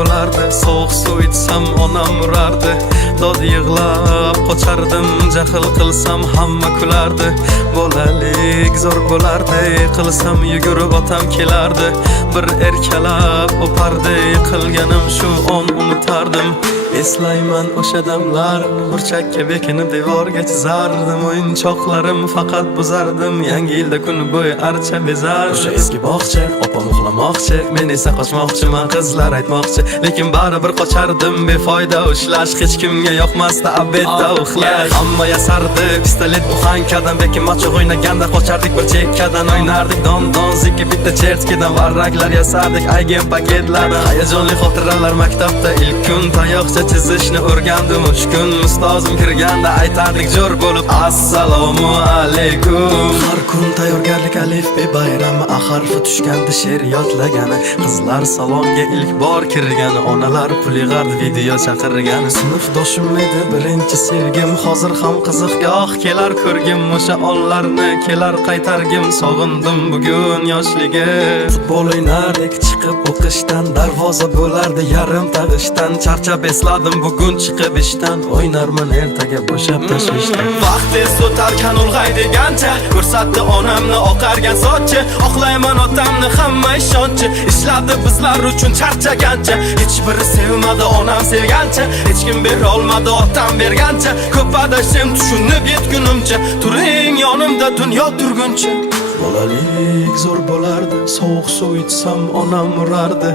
bo'lardi. Sovuq suv ichsam onam urardi. Dod yig'lab qochardim, jahl qilsam hamma kulardi. Bolalik zo'r bo'lardi, qilsam yugurib otam kelardi. Bir erkalab o'pardi, qilganim shu on unutardim. Eslayman o'sha damlar, burchakka bekinib devorga chizardim. O'yinchoqlarim faqat buzardim, yangi yilda kun bo'yi archa bezardim. O'sha eski bog'cha, opam uxlamoqchi, men esa qochmoqchiman, qizlar aytmoqchi. Lekin baribir qochardim, befoyda ushlash, hech kimga yoqmasdi abedda uxlash. Hamma yasardi, pistolet buxankadan, bekin machoq o'ynaganda qochardik bir chekkadan. O'ynardik don zikki bitta chertkidan, varraklar yasardik aygen paketlardan. Hayajonli xotiralar maktabda ilk kun, tayoqcha chizishni o'rgandim 3 kun. Ustozim kirganda aytardik jo'r bo'lib assalomu alaykum. Har kun tayyorgarlik alifbe bayrami, harfi tushganda she'r yodlagani. Qizlar salonga ilk bor kirgani, onalar pul yig'ardi, video chaqirgani. Sinfdoshim edi birinchi sevgim, hozir ham qiziqgoh kelar ko'rgim. O'sha onlarni kelar qaytargim, sog'indim bugun yoshligim. Futbol o'ynardik chiqib o'qishdan, darvoza bo'lardi yarim tag'ishdan. Charchab esladim bugun chiqib ishdan, o'ynarman ertaga bo'shab tashvishdan. Vaqt tez o'tarkan ulg'ay degancha, ko'rsatdi onamni oqargan sochi. Oqlayman otamni hamma ishonchi, ishladi bizlar uchun charchagancha. Hech biri sevmadi onam sevgancha, hech kim bera olmadi otam bergancha. Ko'p adashim tushunib yetgunimcha, turing yonimda dunyo turguncha. Bolalik zo'r bo'lardi, sovuq suv ichsam onam urardi.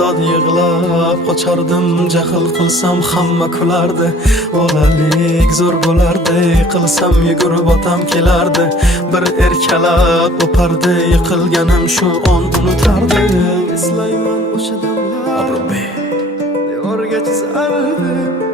Dod yig'lab qochardim, jahl qilsam hamma kulardi. Bolalik zo'r bo'lardi, qilsam yugurib otam kelardi. Bir erkalab o'pardi, yiqilganim shu on unutardi. Eslayman o'sha damlar, devorga chizardi.